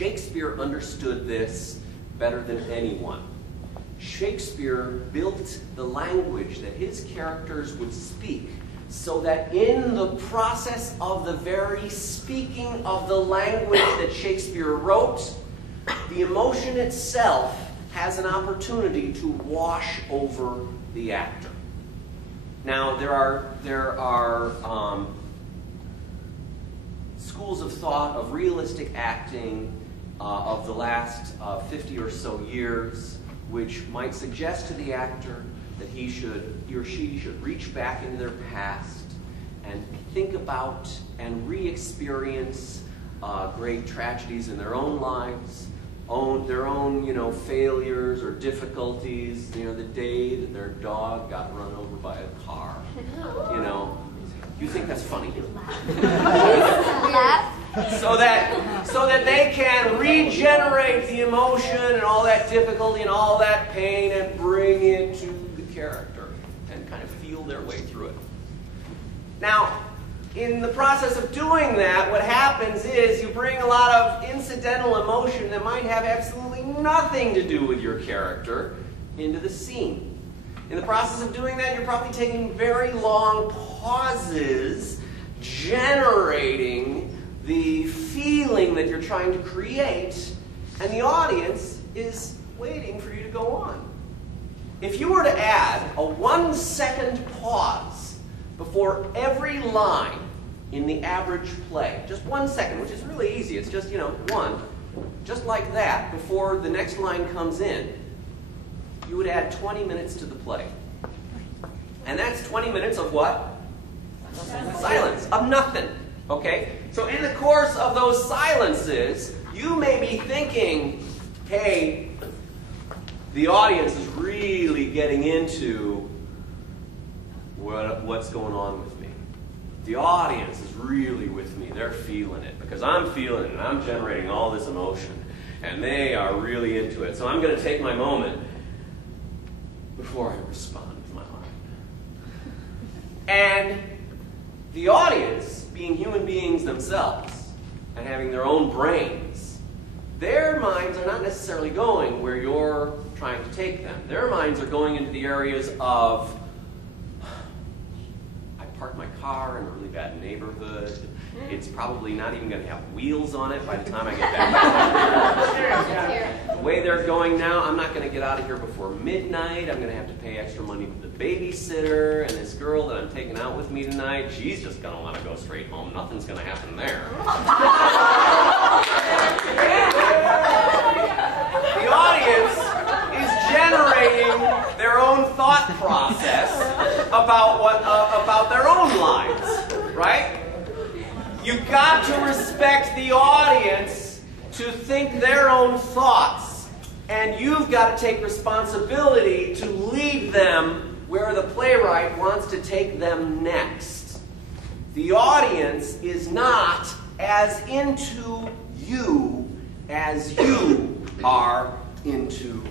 Shakespeare understood this better than anyone. Shakespeare built the language that his characters would speak so that in the process of the very speaking of the language that Shakespeare wrote, the emotion itself has an opportunity to wash over the actor. Now, there are schools of thought of realistic acting of the last 50 or so years, which might suggest to the actor that he or she should reach back into their past and think about and re-experience great tragedies in their own lives, their own, failures or difficulties. The day that their dog got run over by a car. You think that's funny? so that they can regenerate the emotion and all that difficulty and all that pain and bring it to the character and kind of feel their way through it. Now, in the process of doing that, what happens is you bring a lot of incidental emotion that might have absolutely nothing to do with your character into the scene. In the process of doing that, you're probably taking very long pauses, generating the feeling that you're trying to create, and the audience is waiting for you to go on. If you were to add a 1-second pause before every line in the average play, just 1 second, which is really easy, it's just, one, just like that, before the next line comes in, you would add 20 minutes to the play. And that's 20 minutes of what? Silence, of nothing. Okay? So in the course of those silences, you may be thinking, hey, the audience is really getting into what's going on with me. The audience is really with me. They're feeling it because I'm feeling it and I'm generating all this emotion. And they are really into it. So I'm going to take my moment before I respond with my heart. And the audience, being human beings themselves and having their own brains, their minds are not necessarily going where you're trying to take them. Their minds are going into the areas of, I parked my car in a really bad neighborhood. It's probably not even going to have wheels on it by the time I get back. The way they're going now, I'm not going to get out of here before midnight. I'm going to have to pay extra money to the babysitter. And this girl that I'm taking out with me tonight, she's just going to want to go straight home. Nothing's going to happen there. The audience is generating their own thought process about their own lives, right? You've got to respect the audience to think their own thoughts. And you've got to take responsibility to lead them where the playwright wants to take them next. The audience is not as into you as you are into